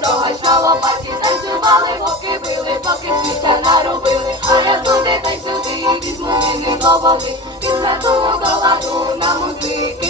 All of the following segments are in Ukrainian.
не врогай, на лопаті танцювали, поки били, поки світа наробили. А я туди та й сюди, візьму міни до води, підмету до ладу на музики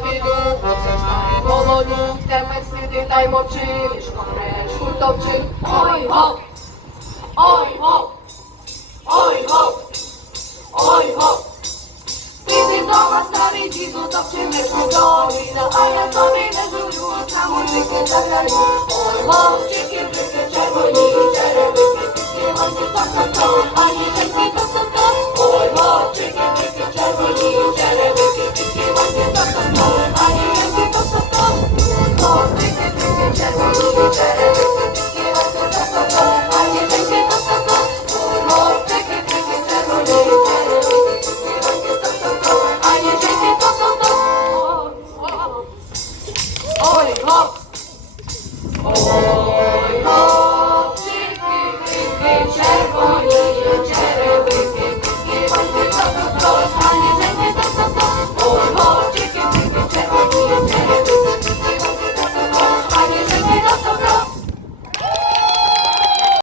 на оце встань молоду, в тебе та й мовчиш, помрешку товчи. Ой го, ой го, ой го, ой го. Сиди вдома, старий діду, товчи мешку до віда, а я тобі не журю, от саму тільки заграю. Ой го, чики, чики, червоні, черевики, тільки, ось і так, так, так, 奥利奥。